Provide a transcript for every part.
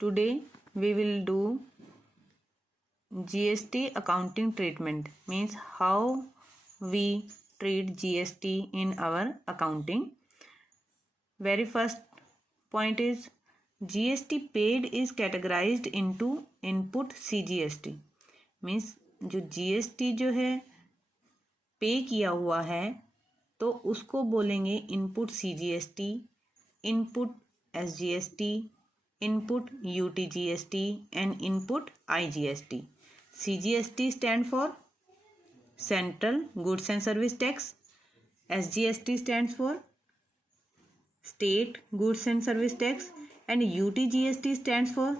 Today we will do GST accounting treatment, means how we treat GST in our accounting. Very first point is GST paid is categorized into input CGST, means जो GST जो है पे किया हुआ है तो उसको बोलेंगे input CGST, input SGST, input UTGST and input IGST. CGST stand for Central Goods and Service Tax. SGST stands for State Goods and Service Tax and UTGST stands for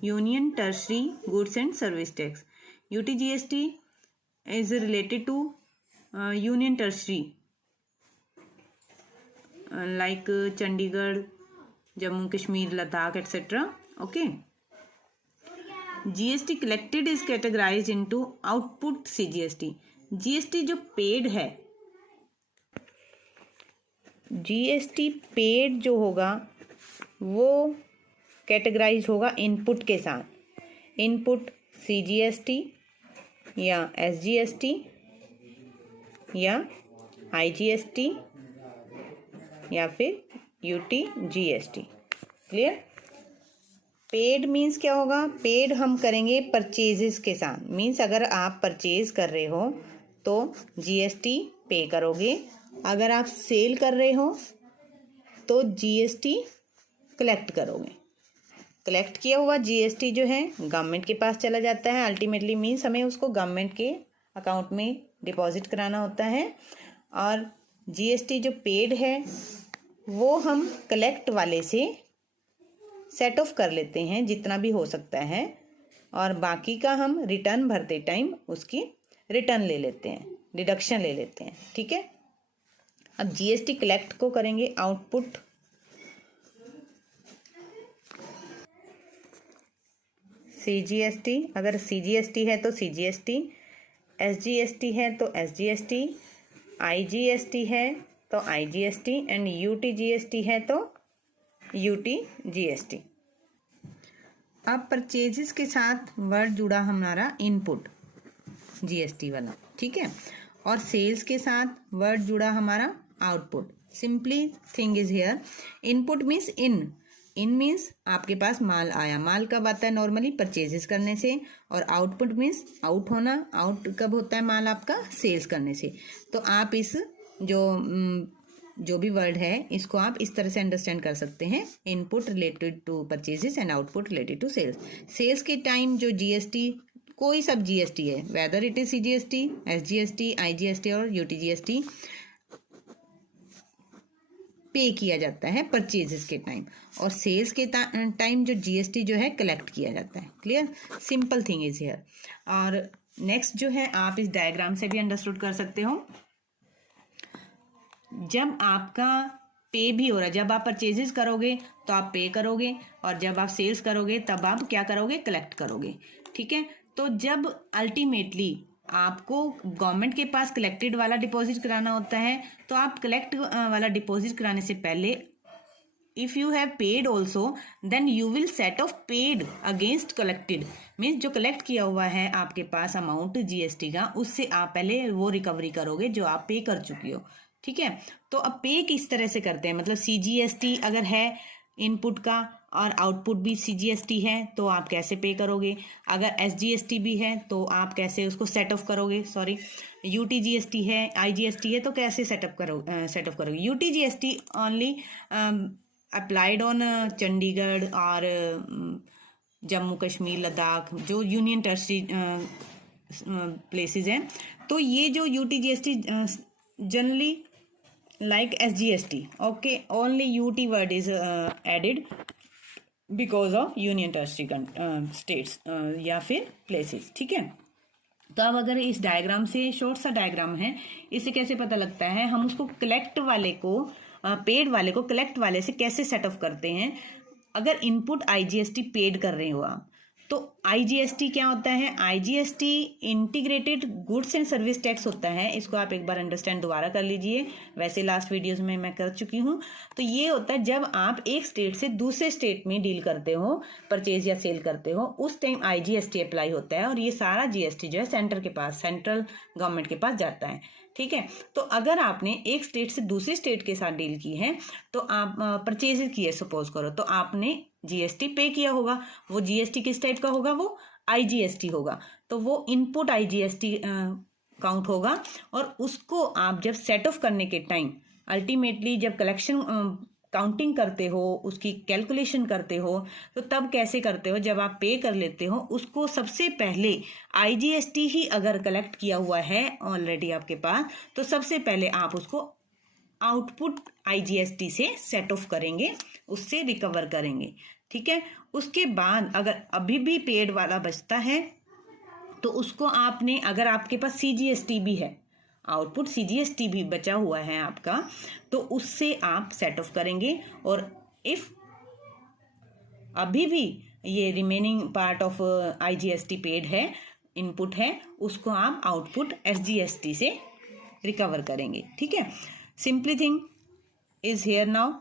Union Tertiary Goods and Service Tax. UTGST is related to Union Tertiary like Chandigarh, Jammu Kashmir, Ladakh, etc. Okay. GST collected is categorized into output CGST. GST जो paid है, GST paid जो होगा वो categorise होगा input के साथ. Input CGST या SGST या IGST या फिर UTGST. क्लियर. पेड मीन्स क्या होगा? पेड हम करेंगे परचेजेस के साथ. मीन्स अगर आप परचेज कर रहे हो तो GST पे करोगे. अगर आप सेल कर रहे हो तो GST कलेक्ट करोगे. कलेक्ट किया हुआ GST जो है गवर्नमेंट के पास चला जाता है अल्टीमेटली. मीन्स हमें उसको गवर्नमेंट के अकाउंट में डिपॉजिट कराना होता है. और GST जो पेड है वो हम कलेक्ट वाले से सेट ऑफ कर लेते हैं जितना भी हो सकता है, और बाकी का हम रिटर्न भरते टाइम उसकी रिटर्न ले लेते हैं, डिडक्शन ले लेते हैं. ठीक है. अब GST कलेक्ट को करेंगे आउटपुट. CGST, अगर CGST है तो CGST, SGST है तो SGST, IGST है तो IGST एंड UTGST है तो UTGST. अब परचेजेस के साथ वर्ड जुड़ा हमारा इनपुट GST वाला. ठीक है. और सेल्स के साथ वर्ड जुड़ा हमारा output. Simply thing is here. Input means in means आपके पास माल आया. माल कब आता है? नॉर्मली परचेजेस करने से. और आउटपुट मीन्स आउट होना. आउट कब होता है माल आपका? सेल्स करने से. तो आप इस जो भी वर्ड है इसको आप इस तरह से अंडरस्टैंड कर सकते हैं. Input related to purchases and output related to sales. Sales के टाइम जो GST, कोई सब GST है, whether it is CGST, SGST, IGST और UTGST, पे किया जाता है परचेजेस के टाइम. और सेल्स के टाइम जो GST जो है कलेक्ट किया जाता है. Clear. Simple thing is here. और नेक्स्ट जो है आप इस डायग्राम से भी अंडरस्टूड कर सकते हो. जब आपका पे भी हो रहा है, जब आप परचेजेस करोगे तो आप पे करोगे, और जब आप सेल्स करोगे तब आप क्या करोगे? कलेक्ट करोगे. ठीक है. तो जब अल्टीमेटली आपको गवर्नमेंट के पास कलेक्टेड वाला डिपॉजिट कराना होता है तो आप कलेक्ट वाला डिपॉजिट कराने से पहले if you have paid also then you will set off paid against collected. Means जो कलेक्ट किया हुआ है आपके पास अमाउंट GST का, उससे आप पहले वो रिकवरी करोगे जो आप पे कर चुकी हो. ठीक है. तो अब पे किस तरह से करते हैं? मतलब CGST अगर है इनपुट का और आउटपुट भी CGST है तो आप कैसे पे करोगे? अगर SGST भी है तो आप कैसे उसको सेट ऑफ करोगे? सॉरी, UTGST है, IGST है तो कैसे सेट ऑफ करोगे? UTGST only applied on Chandigarh और जम्मू कश्मीर, लद्दाख, जो यूनियन टेरिटरी प्लेसेस हैं. तो ये जो UTGST generally like SGST. Okay, only UT word is added because of union territory states या फिर places. ठीक है. तो अब अगर इस डायग्राम से, शॉर्ट सा डायग्राम है, इससे कैसे पता लगता है हम उसको कलेक्ट वाले को, पेड वाले को कलेक्ट वाले से कैसे सेट ऑफ करते हैं. अगर इनपुट IGST पेड कर रहे हो आप तो आईजीएसटी क्या होता है? IGST integrated goods and service tax होता है। इसको आप एक बार अंडरस्टैंड दोबारा कर लीजिए, वैसे लास्ट वीडियोस में मैं कर चुकी हूँ। तो ये होता है जब आप एक स्टेट से दूसरे स्टेट में डील करते हो, परचेज या सेल करते हो, उस टाइम आईजीएसटी अप्लाई होता है और ये सारा जीएसटी जो है सेंटर के पास, सेंट्रल गवर्नमेंट के पास जाता है। ठीक है, तो अगर आपने एक स्टेट से दूसरे स्टेट के साथ डील की है, तो आप परचेज की है सपोज करो, तो आपने जीएसटी पे किया होगा। वो जीएसटी किस टाइप का होगा? वो आईजीएसटी होगा। तो वो इनपुट आईजीएसटी काउंट होगा और उसको आप जब सेट ऑफ करने के टाइम, अल्टीमेटली जब कलेक्शन काउंटिंग करते हो, उसकी कैलकुलेशन करते हो, तो तब कैसे करते हो? जब आप पे कर लेते हो, उसको सबसे पहले आईजीएसटी ही अगर कलेक्ट किया हुआ है ऑलरेडी आपके पास, तो सबसे पहले आप उसको आउटपुट आईजीएसटी से सेट ऑफ करेंगे, उससे रिकवर करेंगे। ठीक है, उसके बाद अगर अभी भी पेड वाला बचता है तो उसको आपने, अगर आपके पास सीजीएसटी भी है, आउटपुट सीजीएसटी भी बचा हुआ है आपका, तो उससे आप सेट ऑफ करेंगे। और इफ अभी भी ये remaining part of IGST paid है, इनपुट है, उसको आप आउटपुट एसजीएसटी से रिकवर करेंगे। ठीक है, simply thing is here now,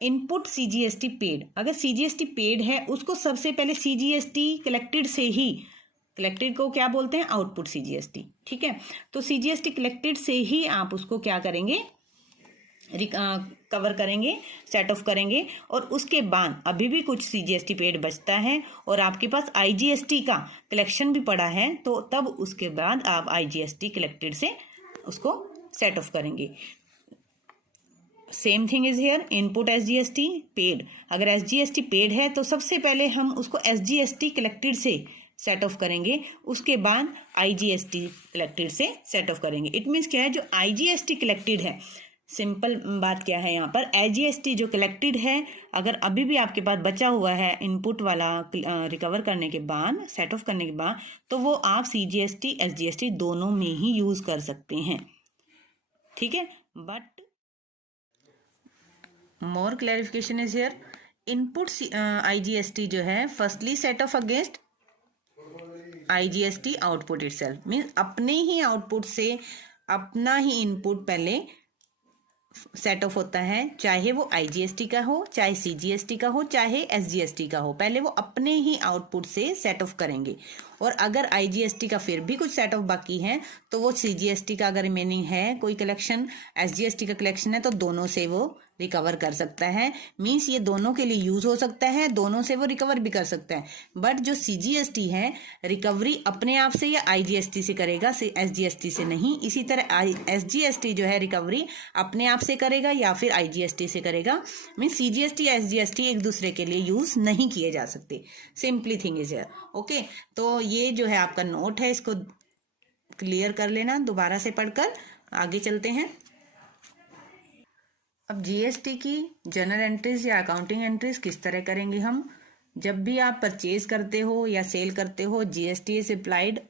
input CGST paid. अगर सीजीएसटी पेड है, उसको सबसे पहले सीजीएसटी कलेक्टेड से ही, कलेक्टेड को क्या बोलते हैं? Output CGST. ठीक है, तो सीजीएसटी कलेक्टेड से ही आप उसको क्या करेंगे? कवर करेंगे, सेट ऑफ करेंगे। और उसके बाद अभी भी कुछ सीजीएसटी पेड बचता है और आपके पास आईजीएसटी का कलेक्शन भी पड़ा है, तो तब उसके बाद आप आईजीएसटी कलेक्टेड से उसको सेट ऑफ करेंगे। Same thing is here, input SGST paid. अगर एसजीएसटी पेड है तो सबसे पहले हम उसको एसजीएसटी कलेक्टेड से सेट ऑफ करेंगे, उसके बाद आईजीएसटी कलेक्टेड से सेट ऑफ करेंगे। इट मीन्स क्या है? जो आईजीएसटी कलेक्टेड है, सिंपल बात क्या है यहाँ पर, एसजीएसटी जो कलेक्टेड है, अगर अभी भी आपके पास बचा हुआ है इनपुट वाला रिकवर करने के बाद, सेट ऑफ करने के बाद, तो वो आप सीजीएसटी एसजीएसटी दोनों में ही यूज कर सकते हैं। ठीक है, but more clarification is here, input IGST जो है firstly set of against IGST output itself, means अपने ही आउटपुट से अपना ही इनपुट पहले सेट ऑफ होता है, चाहे वो आईजीएसटी का हो, चाहे सीजीएसटी का हो, चाहे एसजीएसटी का हो। पहले वो अपने ही आउटपुट से सेट ऑफ करेंगे और अगर आईजीएसटी का फिर भी कुछ सेट ऑफ बाकी है तो वो सीजीएसटी का अगर रिमेनिंग है कोई कलेक्शन, एसजीएसटी का कलेक्शन है, तो दोनों से वो रिकवर कर सकता है। मीन्स ये दोनों के लिए यूज हो सकता है, दोनों से वो रिकवर भी कर सकता है। बट जो सीजीएसटी है, रिकवरी अपने आप से या आईजीएसटी से करेगा, एसजीएसटी से नहीं। इसी तरह एसजीएसटी जो है रिकवरी अपने आप से करेगा या फिर आईजीएसटी से करेगा। मीन्स सीजीएसटी या एसजीएसटी एक दूसरे के लिए यूज नहीं किए जा सकते। Simply thing is here. Okay, तो ये जो है आपका नोट है, इसको क्लियर कर लेना, दोबारा से पढ़कर आगे चलते हैं। अब जीएसटी की जर्नल एंट्रीज या अकाउंटिंग एंट्रीज किस तरह करेंगे हम? जब भी आप परचेज करते हो या सेल करते हो, GST is applied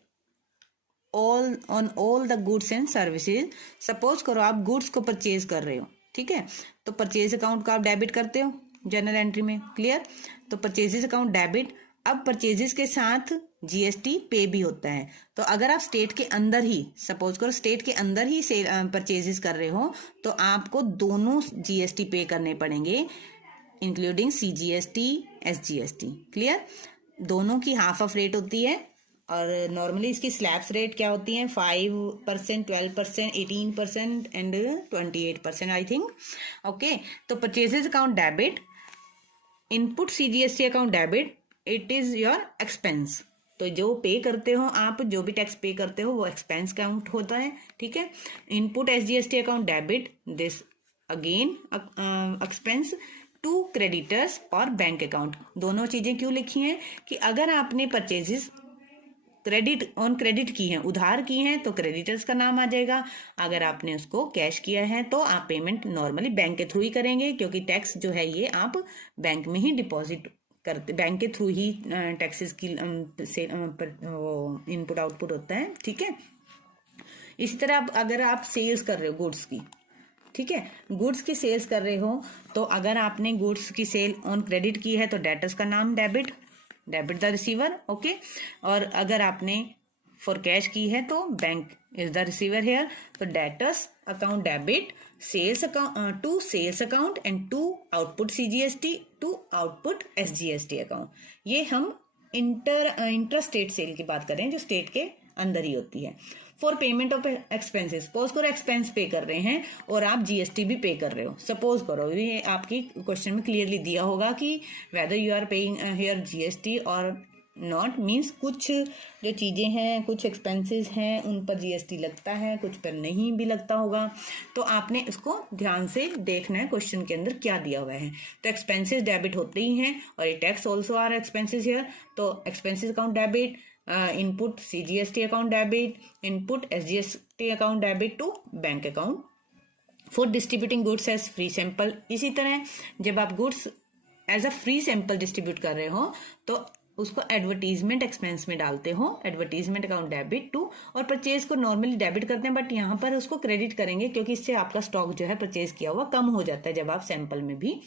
all on all the goods and services. Suppose करो आप गुड्स को परचेज कर रहे हो, ठीक है, तो परचेज अकाउंट को आप डेबिट करते हो जर्नल एंट्री में, क्लियर। तो परचेजेस अकाउंट डेबिट। अब परचेजेस के साथ जीएसटी पे भी होता है। तो अगर आप स्टेट के अंदर ही, सपोज करो स्टेट के अंदर ही से परचेजेस कर रहे हो, तो आपको दोनों जीएसटी पे करने पड़ेंगे, इंक्लूडिंग सीजीएसटी एसजीएसटी, क्लियर। दोनों की हाफ ऑफ रेट होती है और नॉर्मली इसकी स्लैब्स रेट क्या होती हैं? 5%, 12%, 18% एंड 28% आई थिंक। ओके, तो purchases account debit, input CGST account debit, it is your expense. तो जो पे करते हो आप, जो भी टैक्स पे करते हो वो एक्सपेंस काउंट होता है, ठीक है। Input SGST account debit, this again expense to creditors और बैंक अकाउंट। दोनों चीजें क्यों लिखी हैं कि अगर आपने परचेजेस क्रेडिट ऑन क्रेडिट की हैं, उधार की हैं, तो क्रेडिटर्स का नाम आ जाएगा। अगर आपने उसको कैश किया है तो आप पेमेंट नॉर्मली बैंक के थ्रू ही करेंगे, क्योंकि टैक्स जो है ये आप बैंक में ही डिपॉजिट करते, बैंक के थ्रू ही टैक्सेस की से वो इनपुट आउटपुट होता है, ठीक है। इसी तरह अगर आप सेल्स कर रहे हो गुड्स की, ठीक है, गुड्स की सेल्स कर रहे हो, तो अगर आपने गुड्स की सेल ऑन क्रेडिट की है तो डेटर्स का नाम debit, debit the receiver, okay. और अगर आपने फॉर कैश की है तो bank is the receiver here. तो debtors account debit sales account to sales account and to output CGST to output SGST account. ये हम इंटर स्टेट सेल की बात कर रहे हैं जो स्टेट के अंदर ही होती है। For payment of expenses, suppose करो एक्सपेंस पे कर रहे हैं और आप जीएसटी भी पे कर रहे हो, सपोज करो, ये आपकी क्वेश्चन में क्लियरली दिया होगा कि whether you are paying here GST और नॉट, मीन्स कुछ जो चीज़ें हैं, कुछ एक्सपेंसेस हैं उन पर जीएसटी लगता है, कुछ पर नहीं भी लगता होगा। तो आपने इसको ध्यान से देखना है क्वेश्चन के अंदर क्या दिया हुआ है। तो एक्सपेंसेस डेबिट होते ही हैं और ये tax also are expenses here. तो expenses account debit, input CGST account debit, input SGST account debit to bank account. For distributing goods as free sample, इसी तरह जब आप goods as a free sample distribute कर रहे हो तो उसको एडवर्टीजमेंट एक्सपेंस में डालते हो, एडवर्टीजमेंट अकाउंट डेबिट टू। और परचेज को नॉर्मली डेबिट करते हैं बट यहाँ पर उसको क्रेडिट करेंगे क्योंकि इससे आपका स्टॉक जो है परचेज किया हुआ कम हो जाता है जब आप सैंपल में भी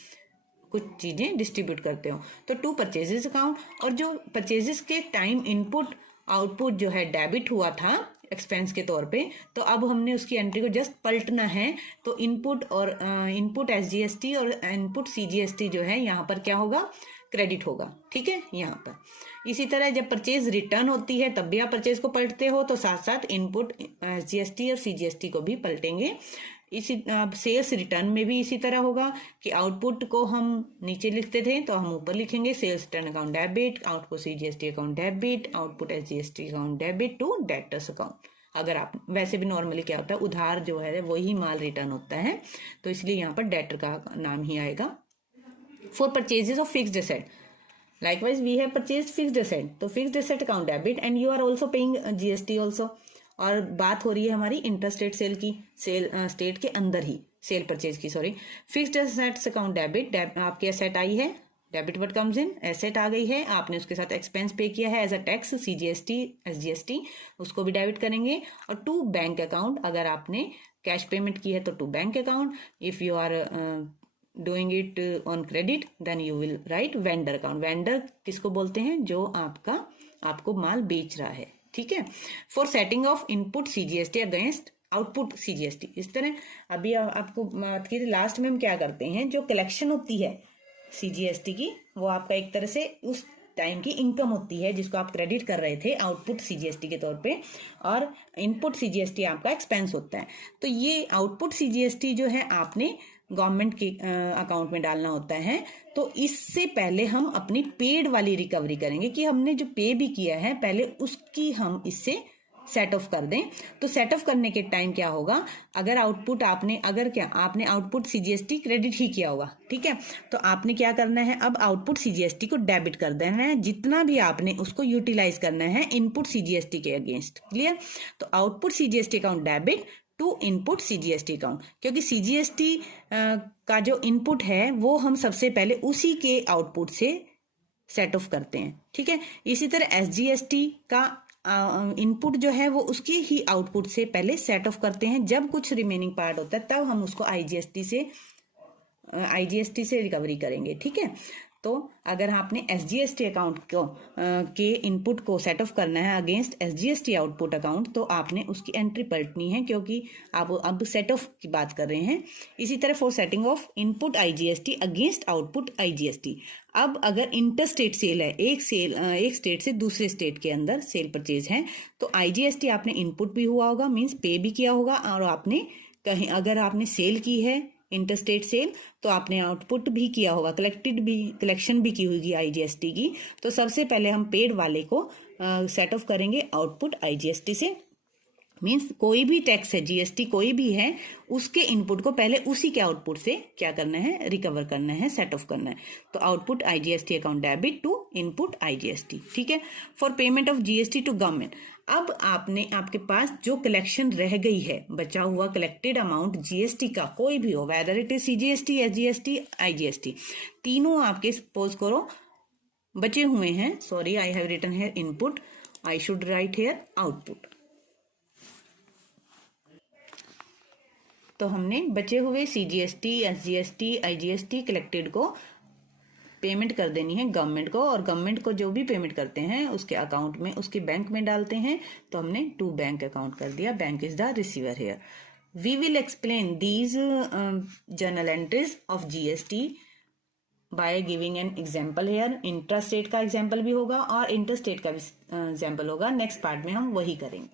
कुछ चीजें डिस्ट्रीब्यूट करते हो। तो टू परचेजेस अकाउंट, और जो परचेजेस के टाइम इनपुट आउटपुट जो है डेबिट हुआ था एक्सपेंस के तौर पे, तो अब हमने उसकी एंट्री को जस्ट पलटना है। तो इनपुट और इनपुट एसजीएसटी और इनपुट सीजीएसटी जो है यहाँ पर क्या होगा, क्रेडिट होगा, ठीक है यहाँ पर। इसी तरह जब परचेज रिटर्न होती है तब भी आप परचेज को पलटते हो, तो साथ साथ इनपुट एसजीएसटी और सीजीएसटी को भी पलटेंगे। इसी सेल्स रिटर्न में भी इसी तरह होगा कि आउटपुट को हम नीचे लिखते थे तो हम ऊपर लिखेंगे sales return account debit, output CGST account debit, output SGST account debit to debtors account. अगर आप वैसे भी नॉर्मली क्या होता है, उधार जो है वही माल रिटर्न होता है, तो इसलिए यहाँ पर डेटर का नाम ही आएगा। For purchases of fixed asset, likewise we have purchased fixed asset, तो fixed asset account debit and you are also paying GST also. और बात हो रही है हमारी इंटरस्टेट सेल की, सेल स्टेट के अंदर ही सेल परचेज की, sorry. Fixed assets account debit, आपकी एसेट आई है, debit what comes in, asset आ गई है, आपने उसके साथ एक्सपेंस पे किया है as a tax CGST SGST, उसको भी डेबिट करेंगे। और टू बैंक अकाउंट, अगर आपने कैश पेमेंट की है तो to bank account, if you are doing it on credit then you will write vendor account. Vendor किसको बोलते हैं, जो आपको माल बेच रहा है, ठीक है। For setting of input CGST against output CGST, इस तरह अभी आपको बात की लास्ट में हम क्या करते हैं, जो कलेक्शन होती है सीजीएसटी की वो आपका एक तरह से उस टाइम की इनकम होती है जिसको आप क्रेडिट कर रहे थे आउटपुट सीजीएसटी के तौर पे, और इनपुट सीजीएसटी आपका एक्सपेंस होता है। तो ये आउटपुट सीजीएसटी जो है आपने गवर्नमेंट के अकाउंट में डालना होता है। तो इससे पहले हम अपनी पेड वाली रिकवरी करेंगे कि हमने जो पे भी किया है पहले उसकी हम इससे सेट ऑफ कर दें। तो सेट ऑफ करने के टाइम क्या होगा, अगर आउटपुट आपने आउटपुट सीजीएसटी क्रेडिट ही किया होगा, ठीक है, तो आपने क्या करना है, अब आउटपुट सीजीएसटी को डेबिट कर देना है, जितना भी आपने उसको यूटिलाइज करना है इनपुट सीजीएसटी के अगेंस्ट, क्लियर। तो output CGST account debit to input CGST account, क्योंकि सीजीएसटी का जो इनपुट है वो हम सबसे पहले उसी के आउटपुट से सेट ऑफ करते हैं, ठीक है। इसी तरह एसजीएसटी का इनपुट जो है वो उसके ही आउटपुट से पहले सेट ऑफ करते हैं, जब कुछ रिमेनिंग पार्ट होता है तब हम उसको आईजीएसटी से रिकवरी करेंगे, ठीक है। तो अगर आपने एसजीएसटी अकाउंट को के इनपुट को सेट ऑफ करना है अगेंस्ट एसजीएसटी आउटपुट अकाउंट, तो आपने उसकी एंट्री पलटनी है क्योंकि आप अब सेट ऑफ की बात कर रहे हैं। इसी तरह for setting of input IGST against output IGST, अब अगर इंटर स्टेट सेल है, एक स्टेट से दूसरे स्टेट के अंदर सेल परचेज है, तो आईजीएसटी आपने इनपुट भी हुआ होगा, मीन्स पे भी किया होगा, और आपने कहीं अगर आपने सेल की है इंटरस्टेट सेल तो आपने आउटपुट भी किया होगा, कलेक्शन भी की होगी आईजीएसटी की। तो सबसे पहले हम पेड वाले को सेट ऑफ करेंगे आउटपुट आईजीएसटी से, मीन्स कोई भी टैक्स है, जीएसटी कोई भी है, उसके इनपुट को पहले उसी के आउटपुट से क्या करना है, रिकवर करना है, सेट ऑफ करना है। तो output IGST account debit to input IGST, ठीक है। For payment of GST to government, अब आपके पास जो कलेक्शन रह गई है, बचा हुआ कलेक्टेड अमाउंट जीएसटी का कोई भी हो, whether it is CGST, SGST, IGST, तीनों आपके सपोज करो बचे हुए हैं, sorry I have written here input, I should write here output. तो हमने बचे हुए सीजीएसटी, एसजीएसटी, आईजीएसटी कलेक्टेड को पेमेंट कर देनी है गवर्नमेंट को, और गवर्नमेंट को जो भी पेमेंट करते हैं उसके अकाउंट में, उसके बैंक में डालते हैं, तो हमने टू बैंक अकाउंट कर दिया, bank is the receiver here. We will explain these journal entries of GST by giving an example here. Intra state का एग्जाम्पल भी होगा और इंटर स्टेट का भी एग्जाम्पल होगा, नेक्स्ट पार्ट में हम वही करेंगे।